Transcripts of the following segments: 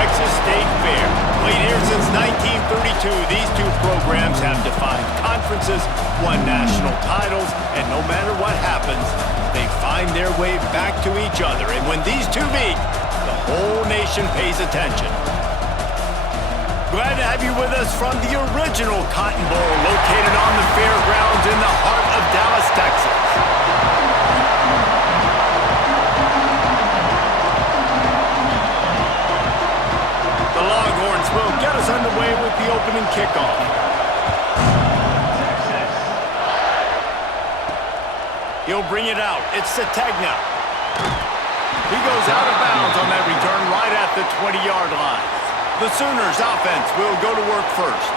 Texas State Fair. Played here since 1932, these two programs have defined conferences, won national titles, and no matter what happens, they find their way back to each other. And when these two meet, the whole nation pays attention. Glad to have you with us from the original Cotton Bowl, located on the fairgrounds in the heart of Dallas, Texas. The Longhorns will get us underway with the opening kickoff. He'll bring it out. It's Sategna. He goes out of bounds on that return right at the 20-yard line. The Sooners offense will go to work first.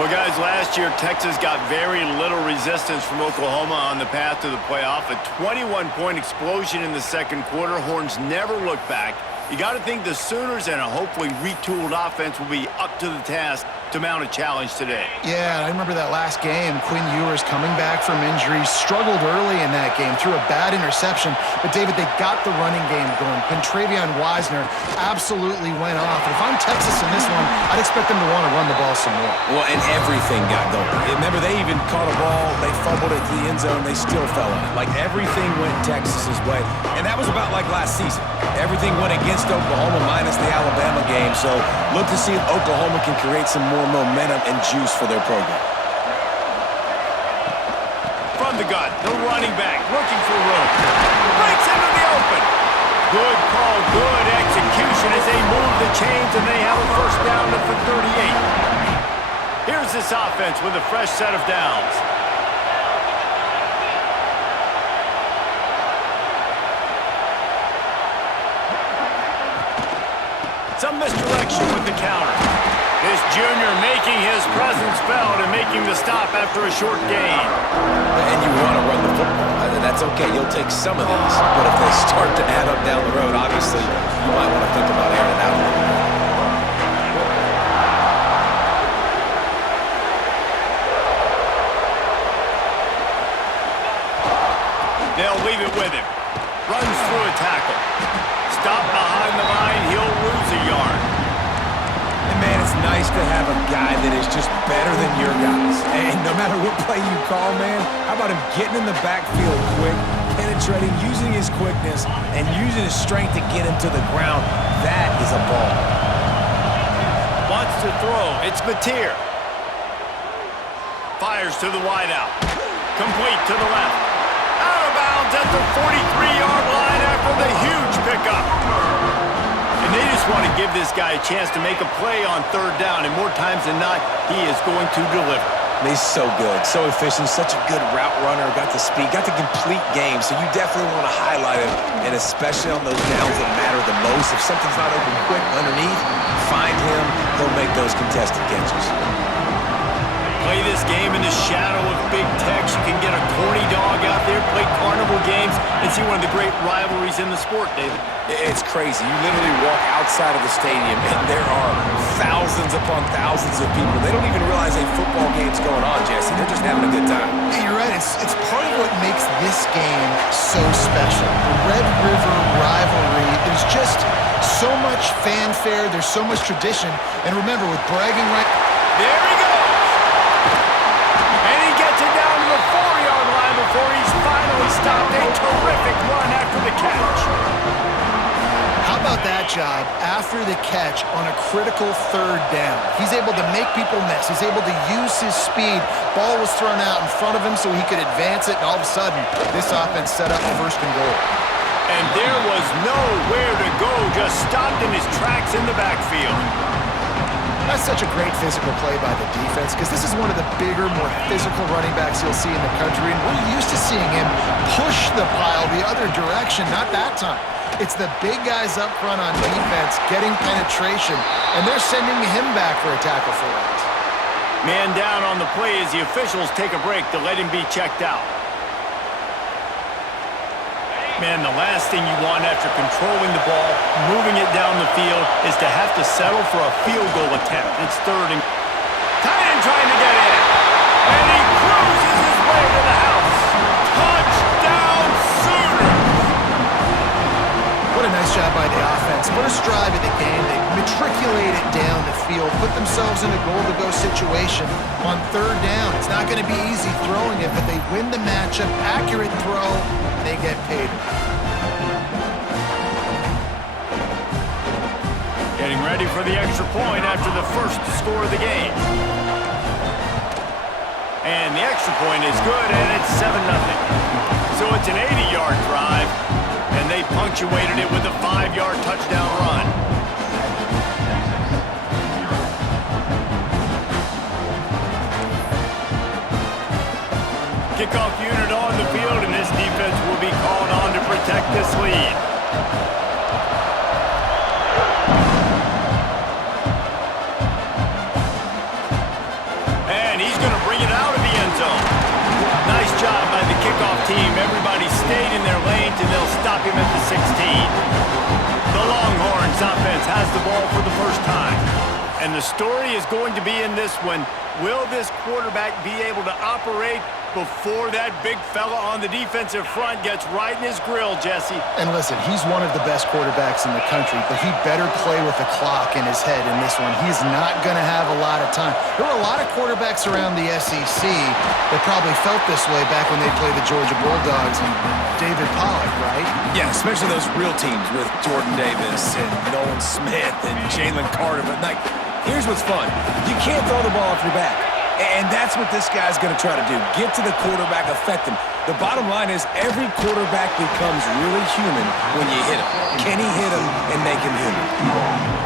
Well, guys, last year Texas got very little resistance from Oklahoma on the path to the playoff. A 21-point explosion in the second quarter. Horns never looked back. You got to think the Sooners and a hopefully retooled offense will be up to the task to mount a challenge today. Yeah, I remember that last game. Quinn Ewers coming back from injury, struggled early in that game, threw a bad interception. But, David, they got the running game going. Travion Wisner absolutely went off. And if I'm Texas in this one, I'd expect them to want to run the ball some more. Well, and everything got going. Remember, they even caught a ball, they fumbled it to the end zone, they still fell on it. Like, everything went Texas's way. And that was about like last season. Everything went against Oklahoma minus the Alabama game. So look to see if Oklahoma can create some more momentum and juice for their program. From the gun, the running back looking for room. Breaks into the open. Good call, good execution as they move the chains and they have a first down at the 38. Here's this offense with a fresh set of downs. Some misdirection with the counter. This junior making his presence felt and making the stop after a short gain. And you want to run the football. That's okay. You'll take some of these. But if they start to add up down the road, obviously, you might want to think about airing out a little bit. They'll leave it with him. Runs through a tackle. Stop behind the line. He'll lose a yard. And, man, it's nice to have a guy that is just better than your guys. And no matter what play you call, man, how about him getting in the backfield quick, penetrating, using his quickness, and using his strength to get him to the ground? That is a ball. Wants to throw. It's Mateer. Fires to the wideout. Complete to the left. Out of bounds at the 43-yard line after the huge pickup. And they just want to give this guy a chance to make a play on third down, and more times than not, he is going to deliver. He's so good, so efficient, such a good route runner, got the speed, got the complete game, so you definitely want to highlight him, and especially on those downs that matter the most. If something's not open quick underneath, find him, he'll make those contested catches. Play this game in the shadow of Big Tex. You can get a corny dog out there, play carnival games, and see one of the great rivalries in the sport, David. It's crazy. You literally walk outside of the stadium, and there are thousands upon thousands of people. They don't even realize a football game's going on, Jesse. They're just having a good time. Yeah, you're right. It's part of what makes this game so special. The Red River Rivalry, there's just so much fanfare. There's so much tradition. And remember, with bragging rights... There he goes! And he gets it down to the 4-yard line before he's finally stopped. A terrific run after the catch. How about that job after the catch on a critical third down? He's able to make people miss. He's able to use his speed. Ball was thrown out in front of him so he could advance it, and all of a sudden, this offense set up first and goal. And there was nowhere to go, just stopped in his tracks in the backfield. That's such a great physical play by the defense, because this is one of the bigger, more physical running backs you'll see in the country, and we're used to seeing him push the pile the other direction. Not that time. It's the big guys up front on defense getting penetration, and they're sending him back for a tackle for it. Man down on the play as the officials take a break to let him be checked out. Man, the last thing you want after controlling the ball, moving it down the field, is to have to settle for a field goal attempt. It's third and... Tight end trying to get in. And he cruises his way to the house. Touchdown, Sooners! What a nice job by the offense. First drive of the game, they matriculate it down the field, put themselves in a goal-to-go situation on third down. It's not going to be easy throwing it, but they win the matchup, accurate throw, they get paid. Getting ready for the extra point after the first score of the game. And the extra point is good, and it's 7-0. So it's an 80-yard drive, and they punctuated it with a 5-yard touchdown run. Kickoff unit on the field, and this defense will be called on to protect this lead. And he's going to bring it out of the end zone. Nice job by the kickoff team. Everybody stayed in their lanes, and they'll stop him at the 16. The Longhorns offense has the ball for the first time. And the story is going to be in this one. Will this quarterback be able to operate before that big fella on the defensive front gets right in his grill, Jesse? And listen, he's one of the best quarterbacks in the country, but he better play with the clock in his head in this one. He's not going to have a lot of time. There were a lot of quarterbacks around the SEC that probably felt this way back when they played the Georgia Bulldogs and David Pollock, right? Yeah, especially those real teams with Jordan Davis and Nolan Smith and Jalen Carter. But, like, here's what's fun. You can't throw the ball off your back. And that's what this guy's going to try to do. Get to the quarterback, affect him. The bottom line is every quarterback becomes really human when you hit him. Can he hit him and make him human?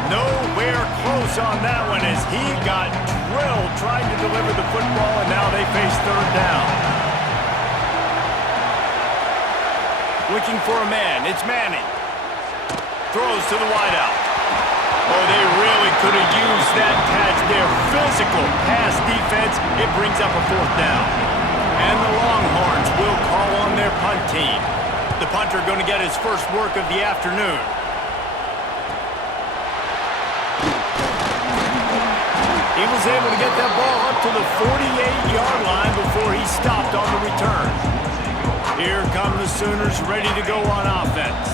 Nowhere close on that one as he got drilled trying to deliver the football, and now they face third down. Looking for a man. It's Manning. Throws to the wideout. Oh, they really could have used that catch there. Physical pass defense. It brings up a fourth down. And the Longhorns will call on their punt team. The punter going to get his first work of the afternoon. He was able to get that ball up to the 48-yard line before he stopped on the return. Here come the Sooners ready to go on offense.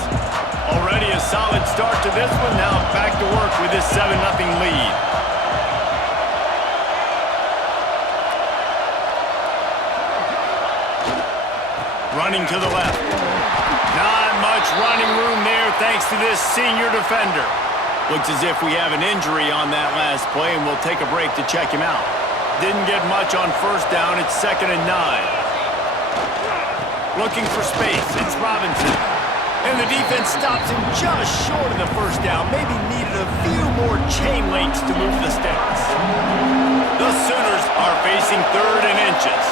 Already a solid start to this one. Now back to work with this 7-0 lead. Running to the left. Not much running room there thanks to this senior defender. Looks as if we have an injury on that last play, and we'll take a break to check him out. Didn't get much on first down. It's 2nd and 9. Looking for space. It's Robinson. And the defense stops him just short of the first down. Maybe needed a few more chain links to move the sticks. The Sooners are facing 3rd and inches.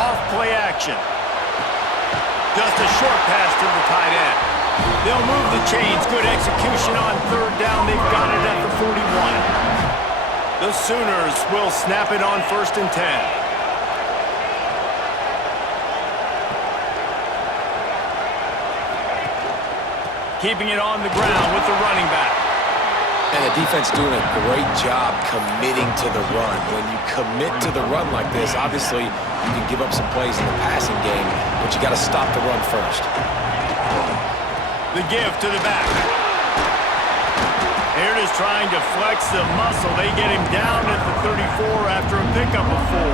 Off play action. Just a short pass to the tight end. They'll move the chains. Good execution on 3rd down. They've got it at the 41. The Sooners will snap it on 1st and 10. Keeping it on the ground with the running back. And the defense doing a great job committing to the run. When you commit to the run like this, obviously you can give up some plays in the passing game, but you got to stop the run first. The give to the back. Here it is trying to flex the muscle. They get him down at the 34 after a pickup of 4.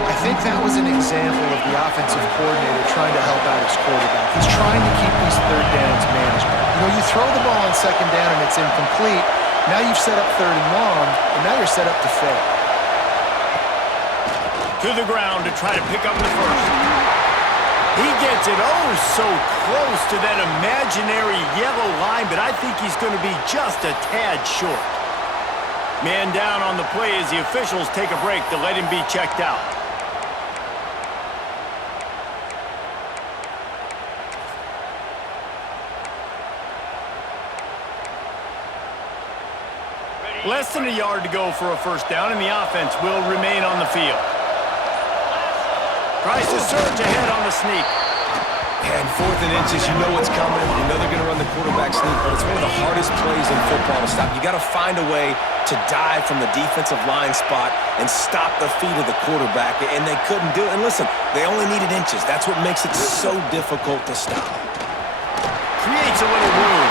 I think that was an example of the offensive coordinator trying to help out his quarterback. He's trying to keep these 3rd downs manageable. You know, you throw the ball on 2nd down and it's incomplete. Now you've set up 3rd and long, and now you're set up to fail. To the ground to try to pick up the first. He gets it so close to that imaginary yellow line, but I think he's going to be just a tad short. Man down on the play as the officials take a break to let him be checked out. Less than a yard to go for a first down, and the offense will remain on the field. Tries to surge ahead on the sneak. And 4th and inches, you know what's coming. You know they're going to run the quarterback sneak, but it's one of the hardest plays in football to stop. You got to find a way to dive from the defensive line spot and stop the feet of the quarterback, and they couldn't do it. And listen, they only needed inches. That's what makes it so difficult to stop. Creates a little room.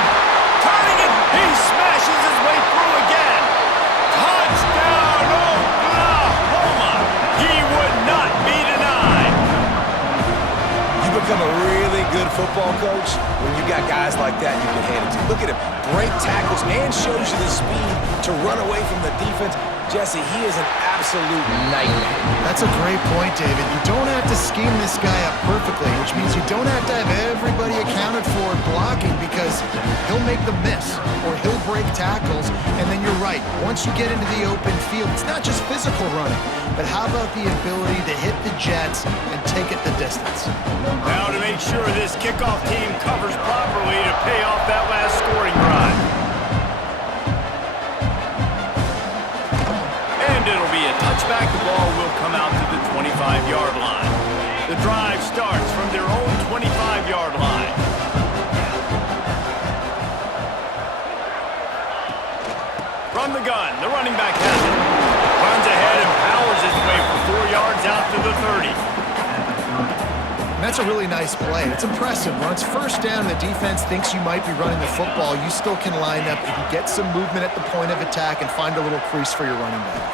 Turning it, he smashes his way through again. Touchdown, Oklahoma! He would not be denied. You become a really good football coach when you got guys like that you can hand it to. Look at him, break tackles and shows you the speed to run away from the defense. Jesse, he is an absolute nightmare. That's a great point, David. You don't have to scheme this guy up perfectly, which means you don't have to have everybody accounted for blocking, because he'll make them miss or he'll break tackles. And then you're right. Once you get into the open field, it's not just physical running, but how about the ability to hit the jets and take it the distance? Now to make sure this kickoff team covers properly to pay off that last scoring drive. And it'll be a touchback. The ball will come out to the 25-yard line. The drive starts from their own 25-yard line. From the gun, the running back has it. Runs ahead and powers his way for 4 yards out to the 30. And that's a really nice play. It's impressive. When it's first down and the defense thinks you might be running the football, you still can line up. You can get some movement at the point of attack and find a little crease for your running back.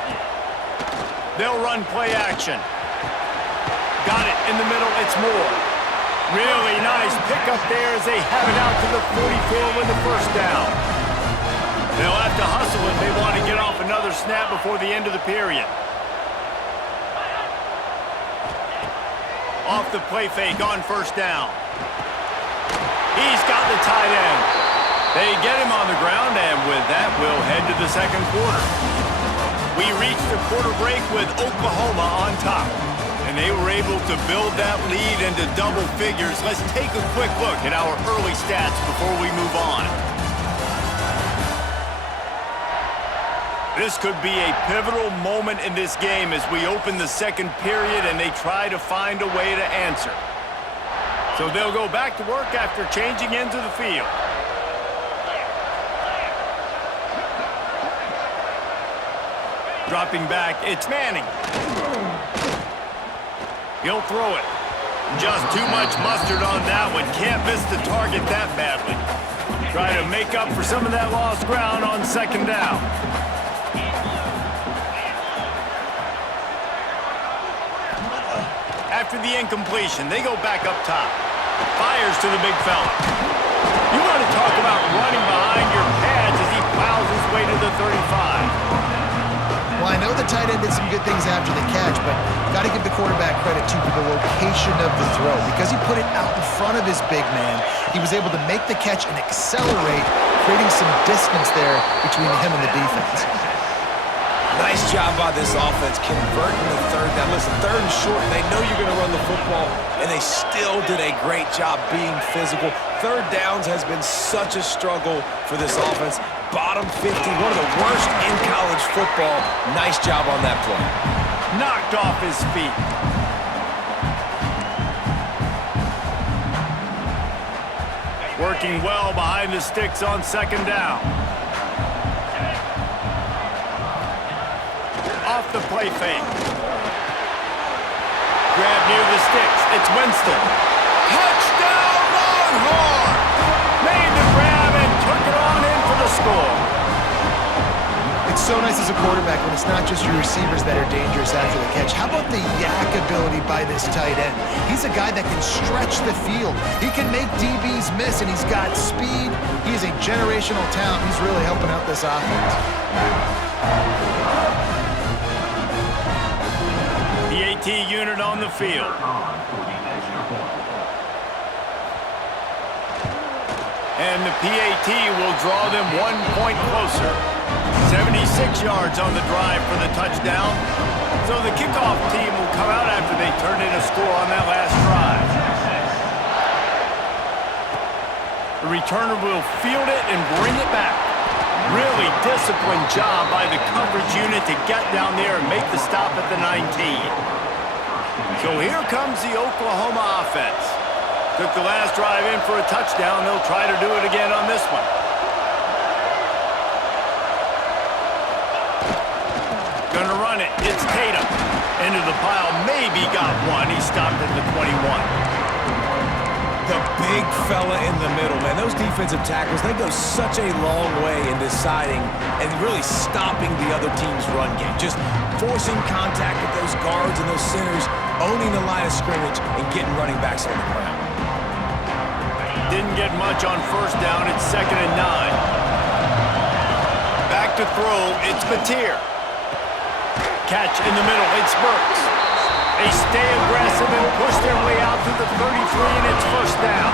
They'll run play action. Got it in the middle. It's Moore. Really nice pickup there as they have it out to the 44 with the first down. They'll have to hustle if they want to get off another snap before the end of the period. Off the play fake on first down. He's got the tight end. They get him on the ground, and with that, we'll head to the second quarter. We reached the quarter break with Oklahoma on top, and they were able to build that lead into double figures. Let's take a quick look at our early stats before we move on. This could be a pivotal moment in this game as we open the second period and they try to find a way to answer. So they'll go back to work after changing into the field. Dropping back, it's Manning. He'll throw it. Just too much mustard on that one. Can't miss the target that badly. Try to make up for some of that lost ground on second down. After the incompletion, they go back up top. Fires to the big fella. You want to talk about running behind your pads as he plows his way to the 35. Well, I know the tight end did some good things after the catch, but got to give the quarterback credit, too, for the location of the throw. Because he put it out in front of his big man, he was able to make the catch and accelerate, creating some distance there between him and the defense. Nice job by this offense converting the third down. Listen, third and short, they know you're going to run the football, and they still did a great job being physical. Third downs has been such a struggle for this offense. Bottom 50, one of the worst in college football. Nice job on that play. Knocked off his feet. Working well behind the sticks on second down. Off the play fake. Grab near the sticks. It's Winston. Touchdown, Longhorn! Made the grab and took it on in for the score. It's so nice as a quarterback when it's not just your receivers that are dangerous after the catch. How about the yak ability by this tight end? He's a guy that can stretch the field. He can make DBs miss, and he's got speed. He is a generational talent. He's really helping out this offense. The AT unit on the field. And the PAT will draw them 1 point closer. 76 yards on the drive for the touchdown. So the kickoff team will come out after they turn in a score on that last drive. The returner will field it and bring it back. Really disciplined job by the coverage unit to get down there and make the stop at the 19. So here comes the Oklahoma offense. Took the last drive in for a touchdown. They'll try to do it again on this one. Gonna run it. It's Tatum. Into the pile. Maybe got one. He stopped at the 21. The big fella in the middle, man. Those defensive tackles, they go such a long way in deciding and really stopping the other team's run game. Just forcing contact with those guards and those centers, owning the line of scrimmage, and getting running backs on the ground. Didn't get much on first down. It's 2nd and 9. Back to throw. It's Mateer. Catch in the middle. It's Burks. They stay aggressive and push their way out to the 33, and it's first down.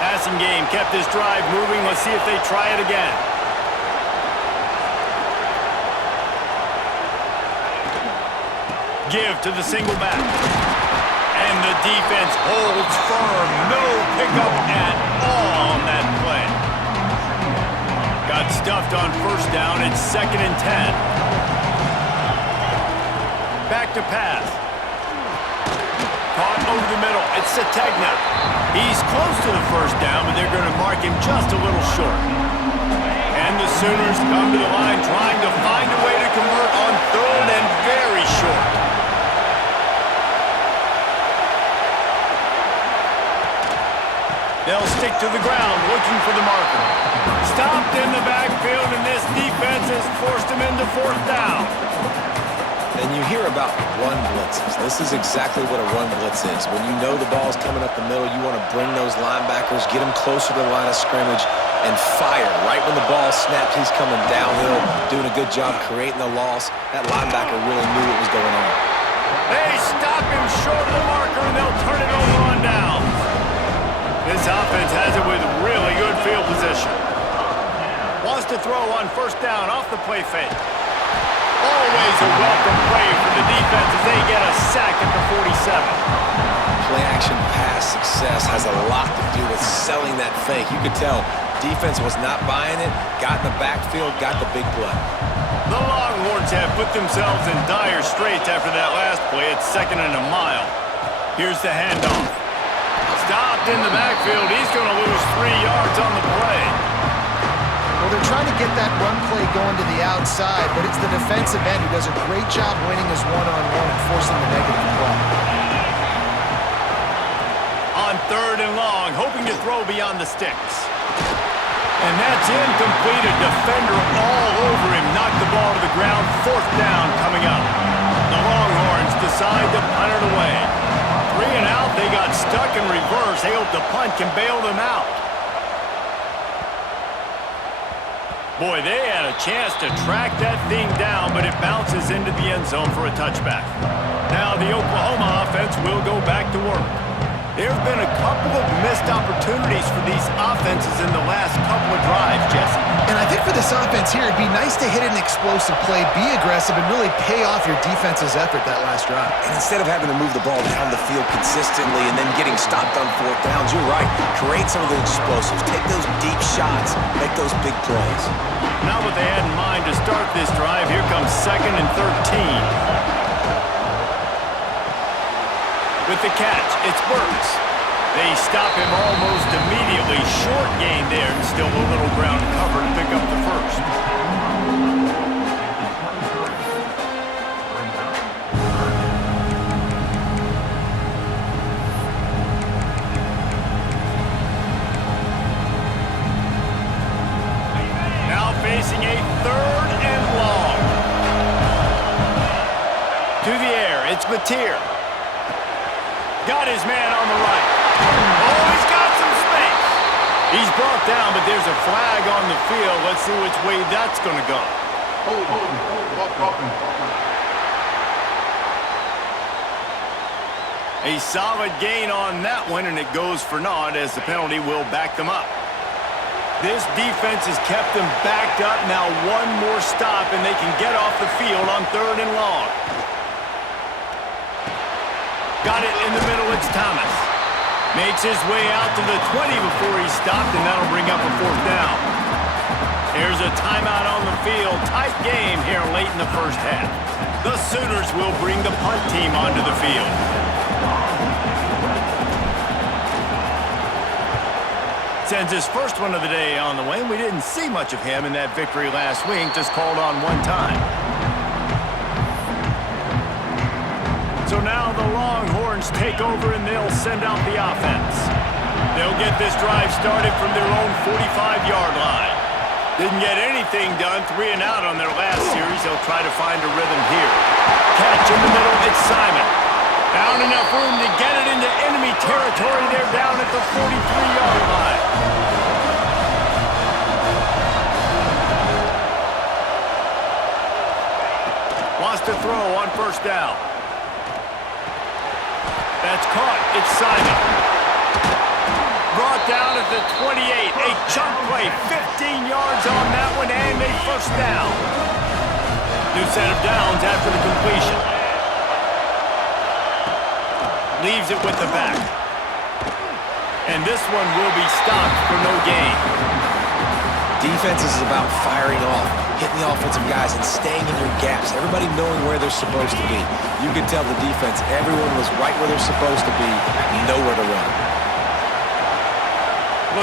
Passing game kept this drive moving. Let's see if they try it again. Give to the single back. And the defense holds firm. No pickup at all on that play. Got stuffed on first down. It's 2nd and 10. Back to pass. Caught over the middle. It's Sategna. He's close to the first down, but they're going to mark him just a little short. And the Sooners come to the line trying to find a way to convert on 3rd and very short. They'll stick to the ground looking for the marker. Stopped in the backfield, and this defense has forced him into 4th down. And you hear about run blitzes. This is exactly what a run blitz is. When you know the ball's coming up the middle, you want to bring those linebackers, get them closer to the line of scrimmage, and fire. Right when the ball snaps, he's coming downhill, doing a good job creating the loss. That linebacker really knew what was going on. They stop him short of the marker, and they'll turn it over on downs. This offense has it with really good field position. Wants to throw on first down off the play fake. Always a welcome play for the defense as they get a sack at the 47. Play-action pass success has a lot to do with selling that fake. You could tell defense was not buying it, got in the backfield, got the big play. The Longhorns have put themselves in dire straits after that last play. It's 2nd and a mile. Here's the handoff. Stopped in the backfield. He's going to lose 3 yards on the play. Well, they're trying to get that run play going to the outside, but it's the defensive end who does a great job winning his one-on-one and forcing the negative play. On 3rd and long, hoping to throw beyond the sticks. And that's incomplete. A defender all over him. Knocked the ball to the ground. 4th down coming up. The Longhorns decide to punt it away. 3 and out. They got stuck in reverse. They hope the punt can bail them out. Boy, they had a chance to track that thing down, but it bounces into the end zone for a touchback. Now the Oklahoma offense will go back to work. There have been a couple of missed opportunities for these offenses in the last couple of drives, Jesse. And I think for this offense here, it'd be nice to hit an explosive play, be aggressive, and really pay off your defense's effort that last drive. And instead of having to move the ball down the field consistently and then getting stopped on 4th downs, you're right. Create some of those explosives. Take those deep shots. Make those big plays. Not what they had in mind to start this drive. Here comes 2nd and 13. With the catch, it's Burks. They stop him almost immediately. Short gain there, and still a little ground cover to pick up the first. Now facing a 3rd and long. To the air, it's Mateer. Got his man on the right. Oh, he's got some space. He's brought down, but there's a flag on the field. Let's see which way that's going to go. A solid gain on that one, and it goes for naught as the penalty will back them up. This defense has kept them backed up. Now one more stop, and they can get off the field on 3rd and long. Got it in the middle, it's Thomas. Makes his way out to the 20 before he's stopped, and that'll bring up a 4th down. There's a timeout on the field. Tight game here late in the first half. The Sooners will bring the punt team onto the field. Sends his first one of the day on the way. We didn't see much of him in that victory last week, just called on one time. So now the Longhorns take over and they'll send out the offense. They'll get this drive started from their own 45-yard line. Didn't get anything done, 3 and out on their last series. They'll try to find a rhythm here. Catch in the middle, it's Simon. Found enough room to get it into enemy territory. They're down at the 43-yard line. Wants to throw on first down. That's caught. It's Simon. Brought down at the 28. A chunk play. 15 yards on that one and a first down. New set of downs after the completion. Leaves it with the back. And this one will be stopped for no gain. Defense is about firing off, hitting the offensive guys, and staying in your gaps. Everybody knowing where they're supposed to be. You can tell the defense, everyone was right where they're supposed to be, nowhere to run.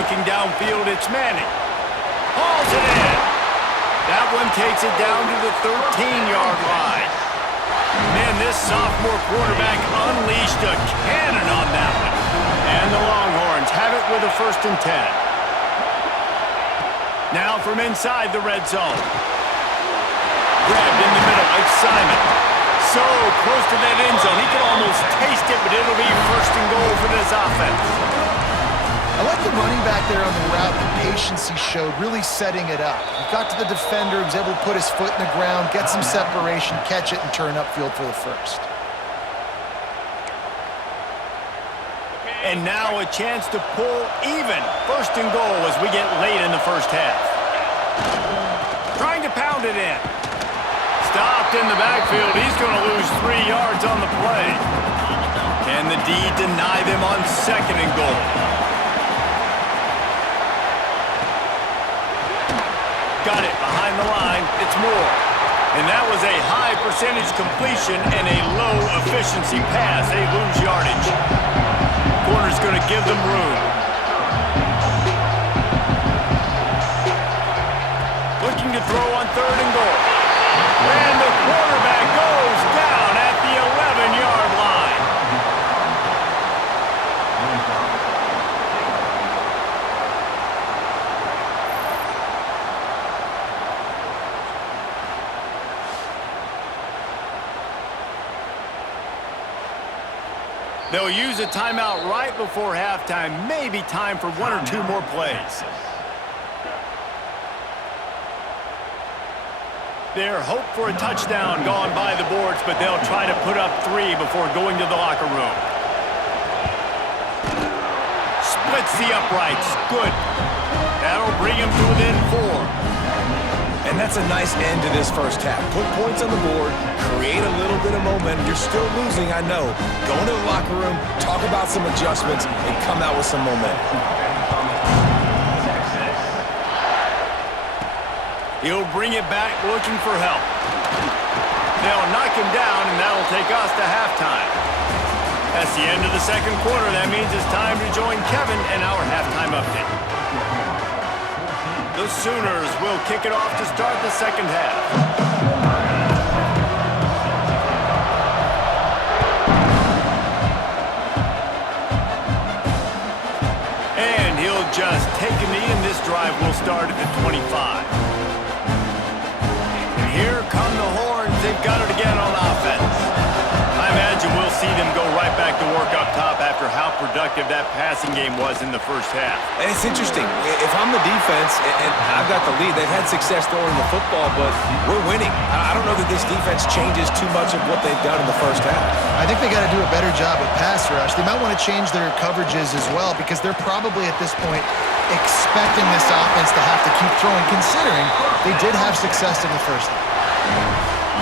Looking downfield, it's Manning. Hauls it in. That one takes it down to the 13-yard line. Man, this sophomore quarterback unleashed a cannon on that one. And the Longhorns have it with a 1st and 10. Now from inside the red zone. Grabbed in the middle, it's Simon. So close to that end zone, he can almost taste it, but it'll be 1st and goal for this offense. I like the running back there on the route, the patience he showed, really setting it up. He got to the defender, he was able to put his foot in the ground, get some separation, catch it, and turn upfield for the first. And now a chance to pull even. 1st and goal as we get late in the first half. Trying to pound it in. Stopped in the backfield. He's going to lose 3 yards on the play. Can the D deny them on 2nd and goal? Got it behind the line. It's Moore. And that was a high percentage completion and a low efficiency pass. They lose yardage. Corner's going to give them room. Looking to throw on 3rd and goal. And the quarterback goes down at the 11-yard line. They'll use a timeout right before halftime. Maybe time for 1 or 2 more plays. Their hope for a touchdown gone by the boards, but they'll try to put up 3 before going to the locker room. Splits the uprights. Good. That'll bring him to within 4. And that's a nice end to this first half. Put points on the board, create a little bit of momentum. You're still losing, I know. Go into the locker room, talk about some adjustments, and come out with some momentum. He'll bring it back looking for help. They'll knock him down, and that'll take us to halftime. That's the end of the 2nd quarter. That means it's time to join Kevin and our halftime update. The Sooners will kick it off to start the 2nd half. And he'll just take a knee, and this drive will start at the 25. And here come the Horns. They've got it again on offense. I imagine we'll see them go right back to work up top after how productive that passing game was in the first half. And it's interesting. If I'm the defense and I've got the lead, they've had success throwing the football, but we're winning. I don't know that this defense changes too much of what they've done in the first half. I think they got to do a better job with pass rush. They might want to change their coverages as well because they're probably at this point expecting this offense to have to keep throwing, considering they did have success in the first half.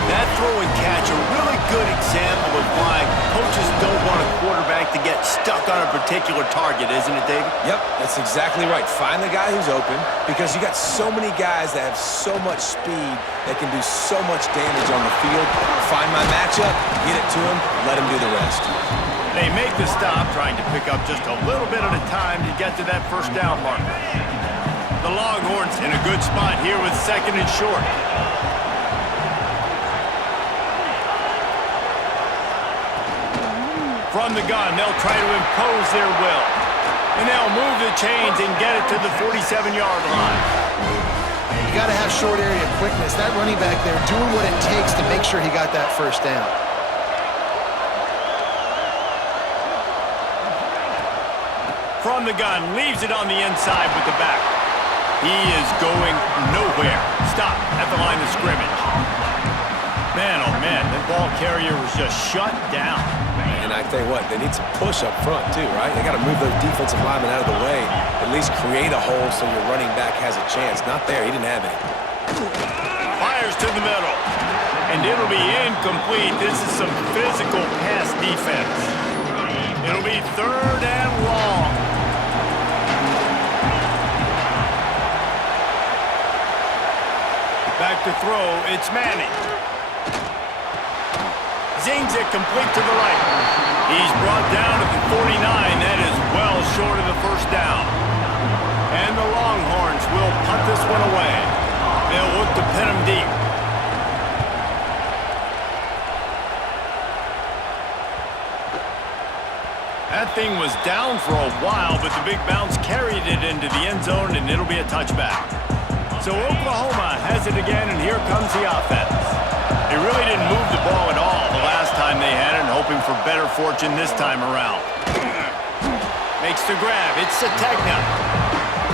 That throw and catch, a really good example of why coaches don't want a quarterback to get stuck on a particular target, isn't it, David? Yep, that's exactly right. Find the guy who's open because you got so many guys that have so much speed that can do so much damage on the field. Find my matchup, get it to him, let him do the rest. They make the stop, trying to pick up just a little bit at a time to get to that first down marker. The Longhorns in a good spot here with second and short. From the gun, they'll try to impose their will. And they'll move the chains and get it to the 47-yard line. You got to have short area quickness. That running back there doing what it takes to make sure he got that first down. From the gun, leaves it on the inside with the back. He is going nowhere. Stop at the line of scrimmage. Man, oh man, that ball carrier was just shut down. And I tell you what, they need some push up front too, right? They got to move those defensive linemen out of the way, at least create a hole so your running back has a chance. Not there, he didn't have any. Fires to the middle, and it'll be incomplete. This is some physical pass defense. It'll be third and long. Back to throw, it's Manning. Zings it complete to the right. He's brought down to the 49. That is well short of the first down. And the Longhorns will punt this one away. They'll look to pin him deep. That thing was down for a while, but the big bounce carried it into the end zone, and it'll be a touchback. So Oklahoma has it again, and here comes the offense. They really didn't move the ball at all the last time they had it, hoping for better fortune this time around. Makes the grab. It's Sategna.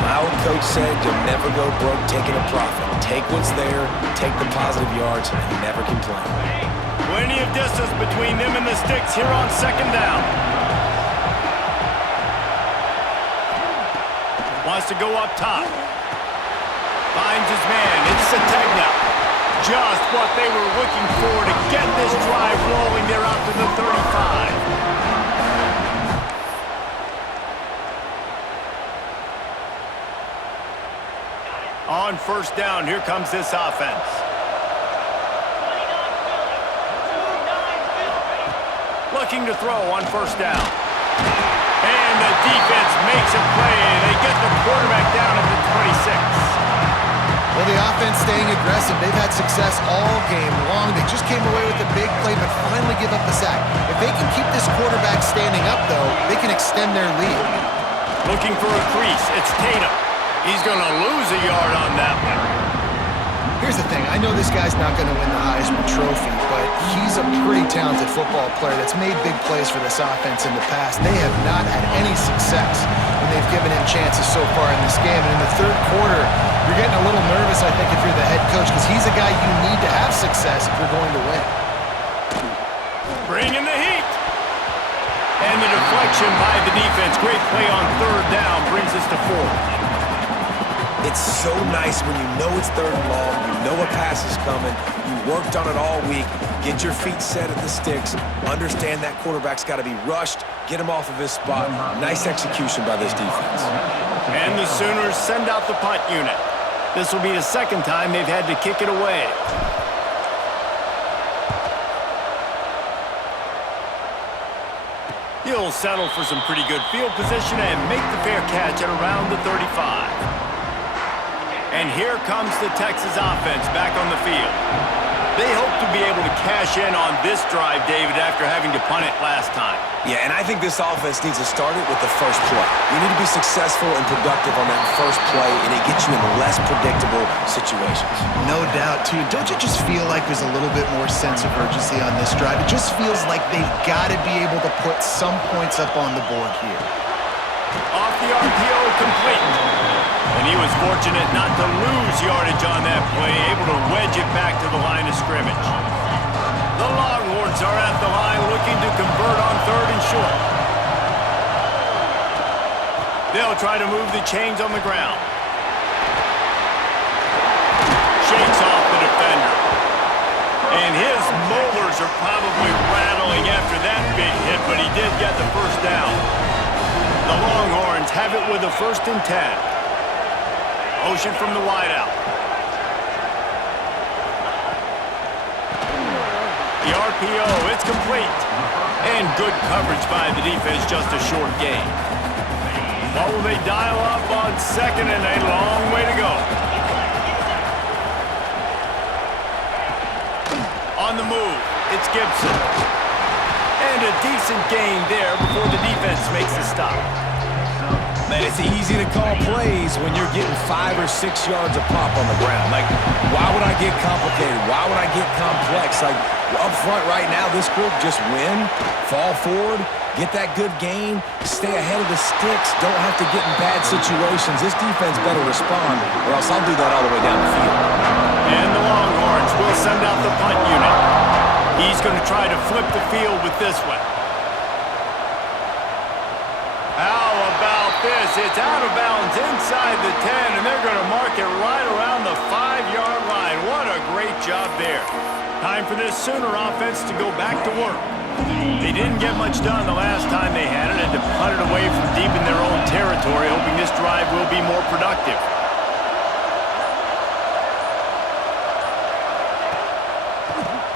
My old coach said you'll never go broke taking a profit. Take what's there, take the positive yards, and never complain. Plenty of distance between them and the sticks here on second down. Wants to go up top. Finds his man. It's Sategna. Just what they were looking for to get this drive rolling. They're out to the 35. On first down, here comes this offense. Looking to throw on first down. And the defense makes a play. They get the quarterback down at the 26. Well, the offense staying aggressive. They've had success all game long. They just came away with a big play, but finally give up the sack. If they can keep this quarterback standing up, though, they can extend their lead. Looking for a crease. It's Tatum. He's going to lose a yard on that one. Here's the thing. I know this guy's not going to win the Heisman Trophy, but he's a pretty talented football player that's made big plays for this offense in the past. They have not had any success when they've given him chances so far in this game. And in the third quarter, you're getting a little nervous, I think, if you're the head coach, because he's a guy you need to have success if you're going to win. Bringing the heat. And the deflection by the defense. Great play on third down brings us to fourth. It's so nice when you know it's third and long, you know a pass is coming, you worked on it all week, get your feet set at the sticks, understand that quarterback's got to be rushed, get him off of his spot. Nice execution by this defense. And the Sooners send out the punt unit. This will be the second time they've had to kick it away. He'll settle for some pretty good field position and make the fair catch at around the 35. And here comes the Texas offense back on the field. They hope to be able to cash in on this drive, David, after having to punt it last time. Yeah, and I think this offense needs to start it with the first play. You need to be successful and productive on that first play, and it gets you in less predictable situations. No doubt, too. Don't you just feel like there's a little bit more sense of urgency on this drive? It just feels like they've got to be able to put some points up on the board here. Off the RPO, complete. And he was fortunate not to lose yardage on that play, able to wedge it back to the line of scrimmage. The Longhorns are at the line looking to convert on third and short. They'll try to move the chains on the ground. Shakes off the defender. And his molars are probably rattling after that big hit, but he did get the first down. The Longhorns have it with a 1st and 10. Motion from the wideout. The RPO, it's complete. And good coverage by the defense, just a short gain. What will they dial up on second and a long way to go? On the move, it's Gibson. And a decent gain there before the defense makes a stop. Man, it's easy to call plays when you're getting 5 or 6 yards a pop on the ground. Like, why would I get complicated? Why would I get complex? Like, up front right now, this group just win, fall forward, get that good gain, stay ahead of the sticks, don't have to get in bad situations. This defense better respond, or else I'll do that all the way down the field. And the Longhorns will send out the punt unit. He's going to try to flip the field with this one. How about this? It's out of bounds inside the 10, and they're going to mark it right around the 5-yard line. What a great job there. Time for this Sooner offense to go back to work. They didn't get much done the last time they had it, and to punt it away from deep in their own territory, hoping this drive will be more productive.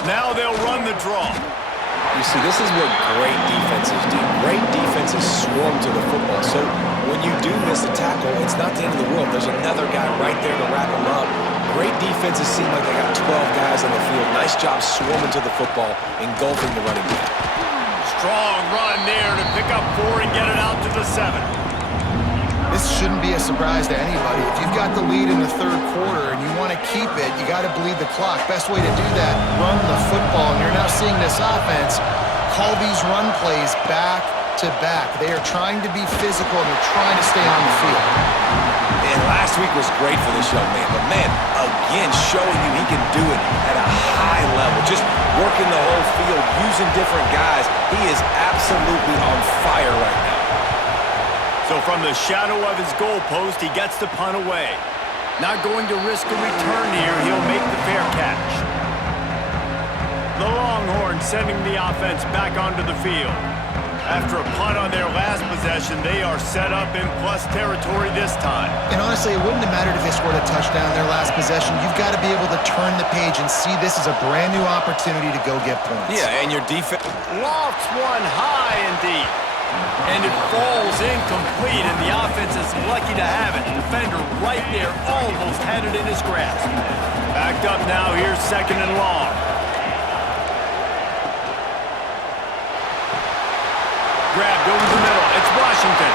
Now they'll run the draw. You see, this is what great defenses do. Great defenses swarm to the football. So when you do miss a tackle, it's not the end of the world. There's another guy right there to wrap him up. Great defenses seem like they got 12 guys on the field. Nice job swarming to the football, engulfing the running back. Strong run there to pick up 4 and get it out to the 7. This shouldn't be a surprise to anybody. If you've got the lead in the third quarter and you want to keep it, you got to bleed the clock. Best way to do that, run the football. And you're now seeing this offense call these run plays back to back. They are trying to be physical and they're trying to stay on the field. And last week was great for this young man. But, man, again, showing you he can do it at a high level. Just working the whole field, using different guys. He is absolutely on fire right now. So from the shadow of his goalpost, he gets the punt away. Not going to risk a return here. He'll make the fair catch. The Longhorns sending the offense back onto the field. After a punt on their last possession, they are set up in plus territory this time. And honestly, it wouldn't have mattered if they scored a touchdown their last possession. You've got to be able to turn the page and see this as a brand new opportunity to go get points. Yeah, and your defense Lofts one high and deep. And it falls incomplete, and the offense is lucky to have it. Defender right there almost had it in his grasp. Backed up now, here's second and long. Grabbed over the middle, it's Washington.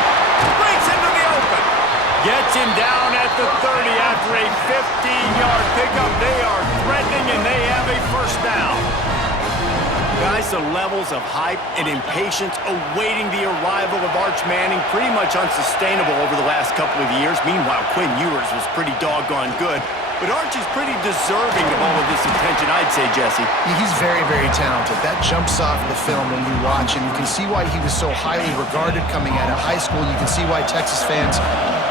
Breaks into the open. Gets him down at the 30 after a 15-yard pickup. They are threatening, and they have a first down. Guys, the levels of hype and impatience awaiting the arrival of Arch Manning pretty much unsustainable over the last couple of years. Meanwhile, Quinn Ewers was pretty doggone good. But Arch is pretty deserving of all of this attention, I'd say, Jesse. He's very, very talented. That jumps off the film when you watch him. You can see why he was so highly regarded coming out of high school. You can see why Texas fans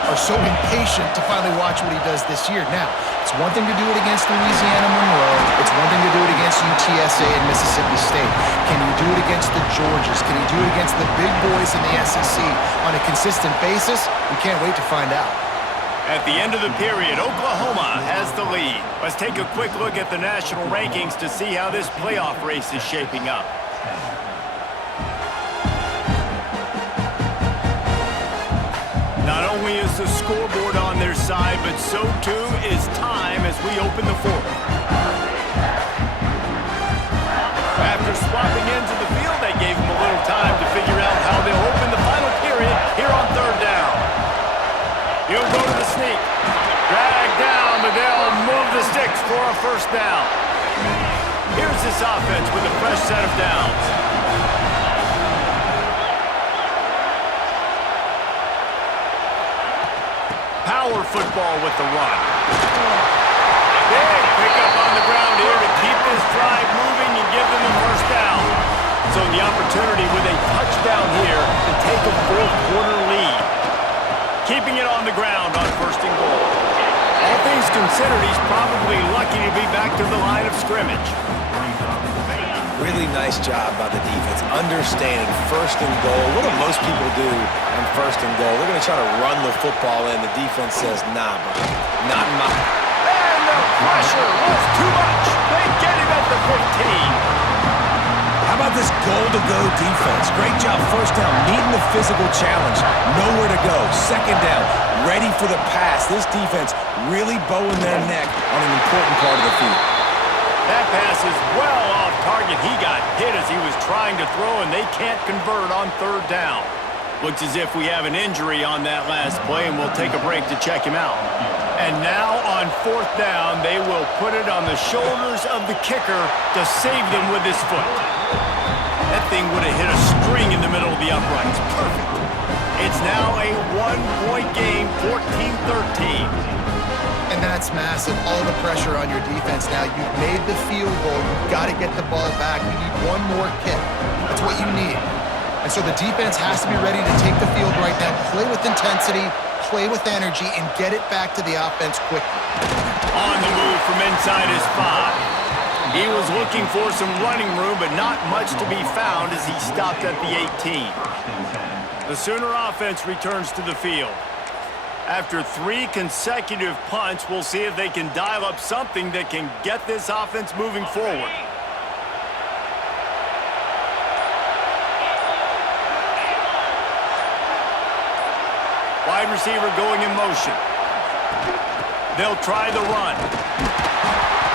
are so impatient to finally watch what he does this year. Now, it's one thing to do it against Louisiana Monroe. It's one thing to do it against UTSA and Mississippi State. Can you do it against the Georgias? Can you do it against the big boys in the SEC on a consistent basis? We can't wait to find out. At the end of the period, Oklahoma has the lead. Let's take a quick look at the national rankings to see how this playoff race is shaping up. Not only is the scoreboard on their side, but so too is time as we open the fourth. After swapping ends of the field, they gave them a little time to figure out how they'll open the final period here on third down. He'll go to the sneak. Drag down, but they'll move the sticks for a first down. Here's this offense with a fresh set of downs. Power football with the run. Big pickup on the ground here to keep this drive moving and give them a first down. So the opportunity with a touchdown here to take a fourth quarter lead. Keeping it on the ground on first and goal. All things considered, he's probably lucky to be back to the line of scrimmage. Really nice job by the defense, understanding first and goal. What do most people do on first and goal? They're going to try to run the football in. The defense says, nah, bro, not my... And the pressure was too much. They get him at the 15. How about about this goal-to-go defense? Great job first down, meeting the physical challenge. Nowhere to go. Second down, ready for the pass. This defense really bowing their neck on an important part of the field. That pass is well off target. He got hit as he was trying to throw, and they can't convert on third down. Looks as if we have an injury on that last play, and we'll take a break to check him out. And now on fourth down, they will put it on the shoulders of the kicker to save them with his foot. That thing would have hit a string in the middle of the uprights. Perfect. It's now a one-point game, 14-13. And that's massive. All the pressure on your defense now. You've made the field goal. You've got to get the ball back. You need one more kick. That's what you need. And so the defense has to be ready to take the field right now, play with intensity, play with energy, and get it back to the offense quickly. On the move from inside his 5. He was looking for some running room, but not much to be found as he stopped at the 18. The Sooner offense returns to the field. After 3 consecutive punts, we'll see if they can dial up something that can get this offense moving forward. Wide receiver going in motion. They'll try the run.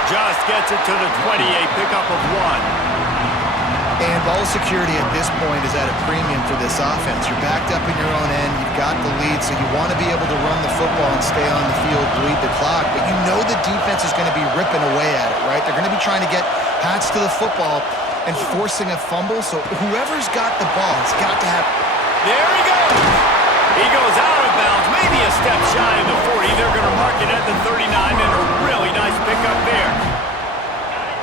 Just gets it to the 20, a pickup of 1. And ball security at this point is at a premium for this offense. You're backed up in your own end. You've got the lead, so you want to be able to run the football and stay on the field, bleed the clock. But you know the defense is going to be ripping away at it, right? They're going to be trying to get hats to the football and forcing a fumble. So whoever's got the ball has got to have... There he goes! He goes out of bounds, maybe a step shy of the 40. They're going to mark it at the 39, and a really nice pickup there.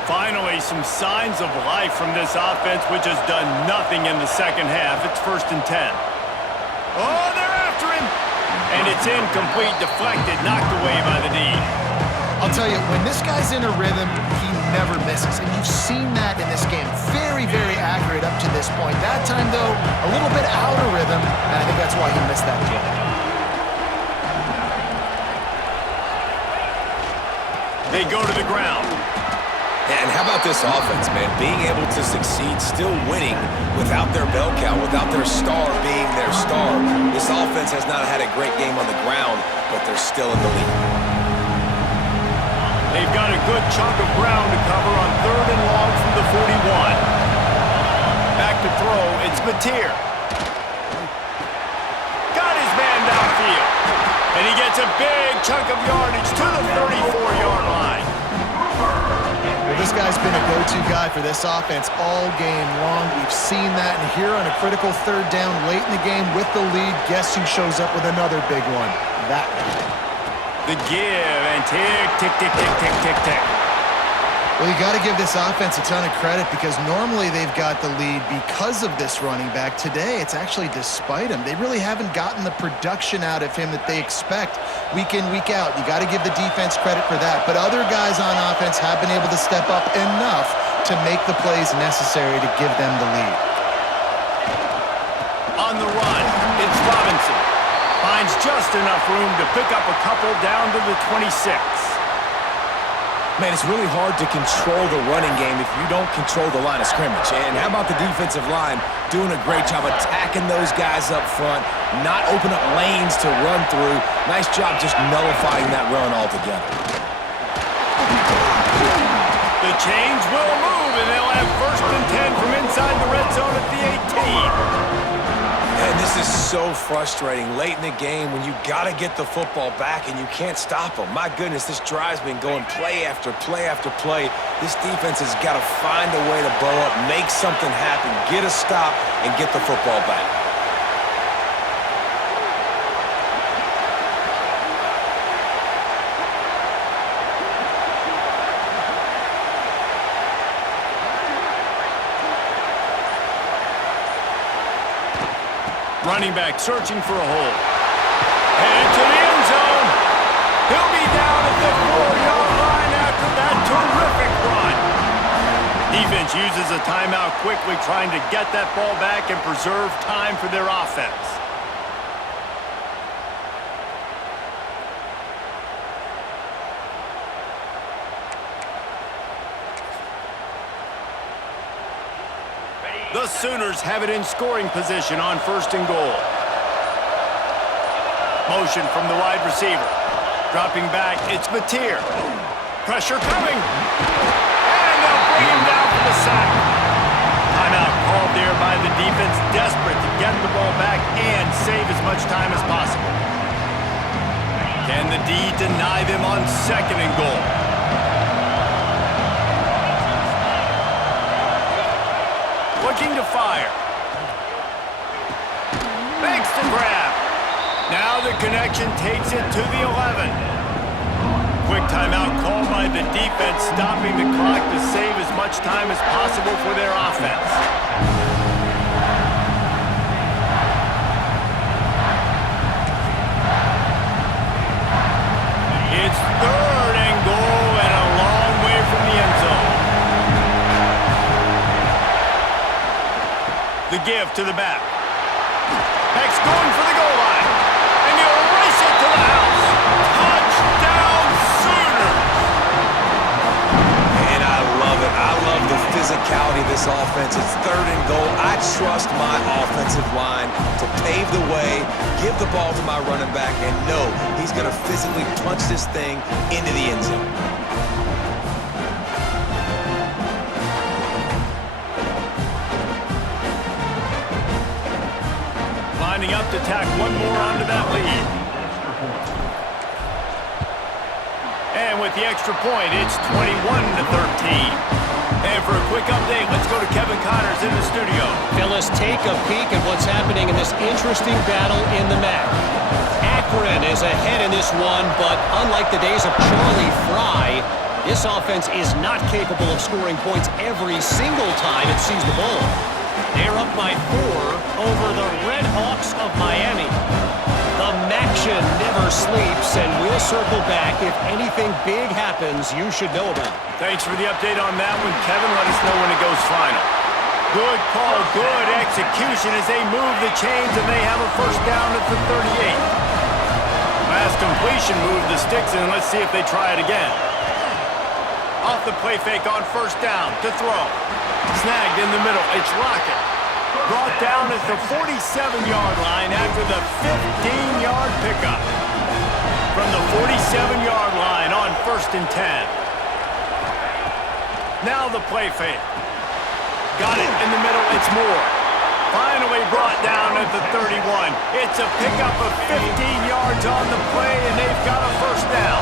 Finally, some signs of life from this offense, which has done nothing in the second half. It's 1st and 10. Oh, they're after him! And it's incomplete, deflected, knocked away by the knee. I'll tell you, when this guy's in a rhythm, he never misses. And you've seen that in this game. Very, very accurate up to this point. That time, though, a little bit out of rhythm, and I think that's why he missed that game. They go to the ground. And how about this offense, man? Being able to succeed, still winning without their bell cow, without their star being their star. This offense has not had a great game on the ground, but they're still in the lead. They've got a good chunk of ground to cover on 3rd and long from the 41. Back to throw, it's Mateer. Got his man downfield. And he gets a big chunk of yardage to the 34-yard line. Well, this guy's been a go-to guy for this offense all game long. We've seen that, and here on a critical 3rd down late in the game with the lead, guess who shows up with another big one? That guy. The give, and tick, tick, tick, tick, tick, tick, tick. Well, you got to give this offense a ton of credit because normally they've got the lead because of this running back. Today, it's actually despite him. They really haven't gotten the production out of him that they expect week in, week out. You got to give the defense credit for that. But other guys on offense have been able to step up enough to make the plays necessary to give them the lead. On the run, it's Robinson. Finds just enough room to pick up a couple down to the 26. Man, it's really hard to control the running game if you don't control the line of scrimmage. And how about the defensive line doing a great job attacking those guys up front, not open up lanes to run through. Nice job just nullifying that run altogether. The chains will move, and they'll have 1st and 10 from inside the red zone at the 18. And this is so frustrating late in the game when you got to get the football back and you can't stop them. My goodness, this drive's been going play after play after play. This defense has got to find a way to bow up, make something happen, get a stop, and get the football back. Running back searching for a hole. Headed to the end zone. He'll be down at the 4-yard line after that terrific run. Defense uses a timeout quickly, trying to get that ball back and preserve time for their offense. The Sooners have it in scoring position on 1st and goal. Motion from the wide receiver. Dropping back, it's Mateer. Pressure coming. And they'll bring him down for the sack. Timeout called there by the defense, desperate to get the ball back and save as much time as possible. Can the D deny them on 2nd and goal? Looking to fire. Makes the grab. Now the connection takes it to the 11. Quick timeout called by the defense, stopping the clock to save as much time as possible for their offense. It's 3rd and goal and a long way from the end zone. The give to the back. Back's going for the goal line. And he'll race it to the house. Touchdown, Sooners! And I love it. I love the physicality of this offense. It's 3rd and goal. I trust my offensive line to pave the way, give the ball to my running back, and know he's going to physically punch this thing into the end zone. Lining up to tack one more onto that lead. And with the extra point, it's 21-13. And for a quick update, let's go to Kevin Connors in the studio. Phyllis, take a peek at what's happening in this interesting battle in the MAC. Akron is ahead in this one, but unlike the days of Charlie Fry, this offense is not capable of scoring points every single time it sees the ball. They're up by 4 over the Red Hawks of Miami. The MACtion never sleeps, and we'll circle back if anything big happens you should know about. Thanks for the update on that one, Kevin. Let us know when it goes final. Good call, good execution as they move the chains, and they have a 1st down at the 38. Last completion moved the sticks, and let's see if they try it again. Off the play fake on 1st down to throw. Snagged in the middle. It's Rocket. Brought down at the 47-yard line after the 15-yard pickup. From the 47-yard line on 1st and 10. Now the play fake. Got it in the middle. It's Moore. Finally brought down at the 31. It's a pickup of 15 yards on the play, and they've got a 1st down.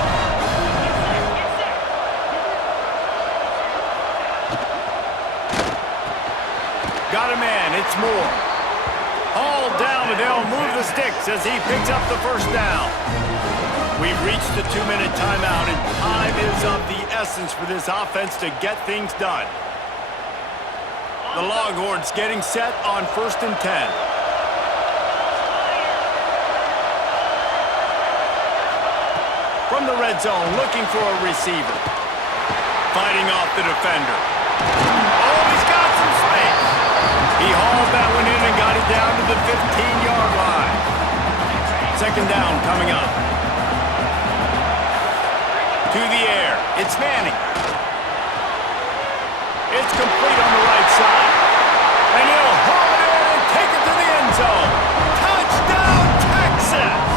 Got a man, it's Moore. All down, and they'll move the sticks as he picks up the 1st down. We've reached the 2-minute timeout, and time is of the essence for this offense to get things done. The Longhorns getting set on 1st and 10. From the red zone, looking for a receiver. Fighting off the defender. Oh, he's got some space. He hauled that one in and got it down to the 15-yard line. 2nd down coming up. To the air. It's Manning. It's complete on the right side. And he'll haul it in and take it to the end zone. Touchdown, Texas!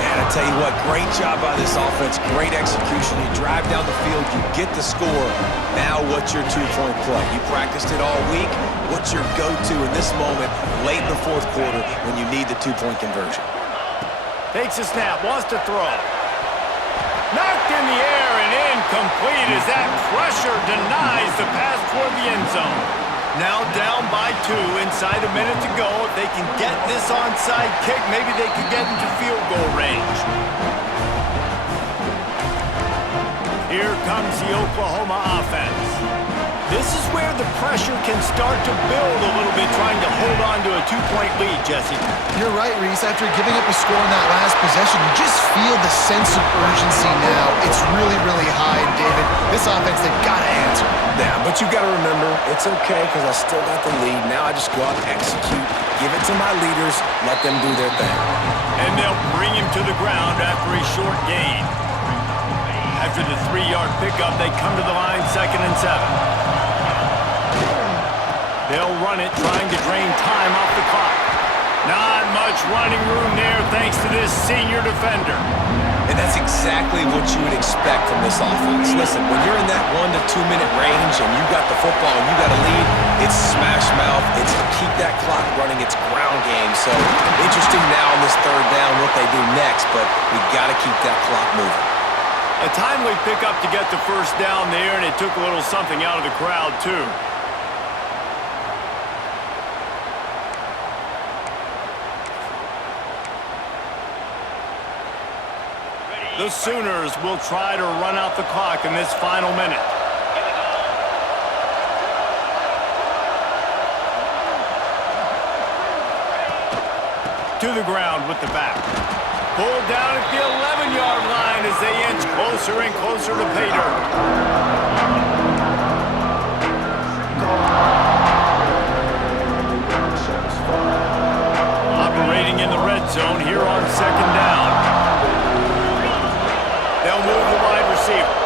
And I tell you what, great job by this offense, great execution. You drive down the field, you get the score. Now what's your 2-point play? You practiced it all week. What's your go-to in this moment late in the 4th quarter when you need the 2-point conversion? Takes a snap, wants to throw. Knocked in the air and incomplete as that pressure denies the pass toward the end zone. Now down by 2, inside a minute to go. If they can get this onside kick, maybe they could get into field goal range. Here comes the Oklahoma offense. This is where the pressure can start to build a little bit, trying to hold on to a 2-point lead, Jesse. You're right, Reese. After giving up a score in that last possession, you just feel the sense of urgency now. It's really, really high. And David, this offense, they've got to answer. Yeah, but you got to remember, it's okay because I still got the lead. Now I just go out and execute. Give it to my leaders. Let them do their thing. And they'll bring him to the ground after a short gain. After the 3-yard pickup, they come to the line 2nd and 7. They'll run it, trying to drain time off the clock. Not much running room there thanks to this senior defender. And that's exactly what you would expect from this offense. Listen, when you're in that 1 to 2 minute range and you got the football and you got a lead, it's smash mouth. It's to keep that clock running. It's ground game. So interesting now on this third down what they do next, but we got to keep that clock moving. A timely pickup to get the first down there, and it took a little something out of the crowd, too. The Sooners will try to run out the clock in this final minute. To the ground with the back. Pulled down at the 11-yard line as they inch closer and closer to pay dirt. Operating in the red zone here on second down. They'll move the wide receiver.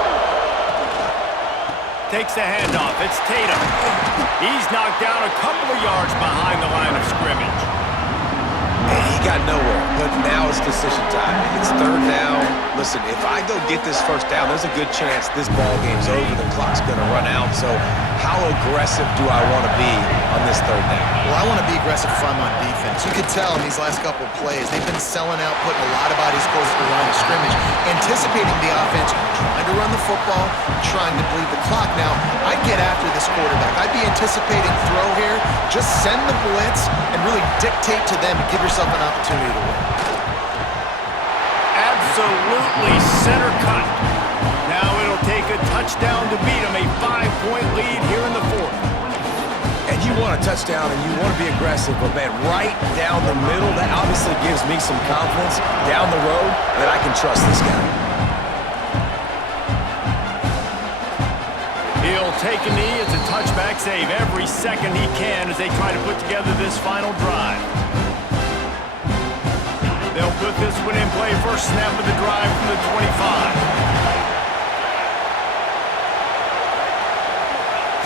Takes the handoff. It's Tatum. He's knocked down a couple of yards behind the line of scrimmage. And he got nowhere, but now it's decision time. It's third down. Listen, if I go get this first down, there's a good chance this ball game's over. The clock's going to run out. So how aggressive do I want to be on this third down? Well, I want to be aggressive if I'm on defense. You could tell in these last couple of plays, they've been selling out, putting a lot of bodies close to the line of scrimmage, anticipating the offense, trying to run the football, trying to bleed the clock. Now, I'd get after this quarterback. I'd be anticipating throw here. Just send the blitz and really dictate to them and give yourself an opportunity to win. Absolutely center cut. Now it'll take a touchdown to beat them. A 5-point lead here in the fourth. And you want a touchdown and you want to be aggressive, but man, right down the middle, that obviously gives me some confidence down the road that I can trust this guy. He'll take a knee. It's a touchback save every second he can as they try to put together this final drive. They'll put this one in play. First snap of the drive from the 25.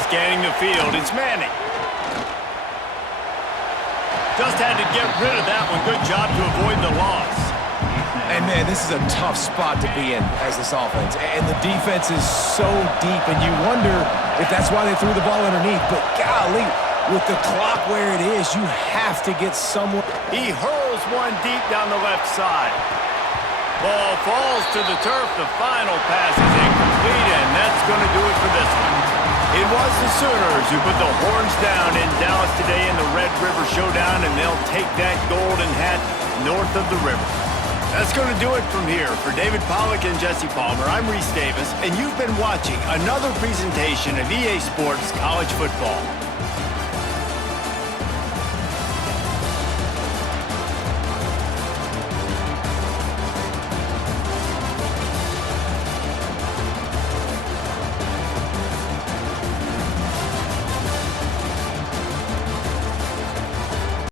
Scanning the field, it's Manning. Just had to get rid of that one. Good job to avoid the loss. And man, this is a tough spot to be in as this offense. And the defense is so deep, and you wonder if that's why they threw the ball underneath. But golly, with the clock where it is, you have to get someone. He hurls one deep down the left side. Ball falls to the turf. The final pass is incomplete, and that's going to do it for this one. It was the Sooners who put the horns down in Dallas today in the Red River Showdown, and they'll take that golden hat north of the river. That's going to do it from here. For David Pollack and Jesse Palmer, I'm Reese Davis, and you've been watching another presentation of EA Sports College Football.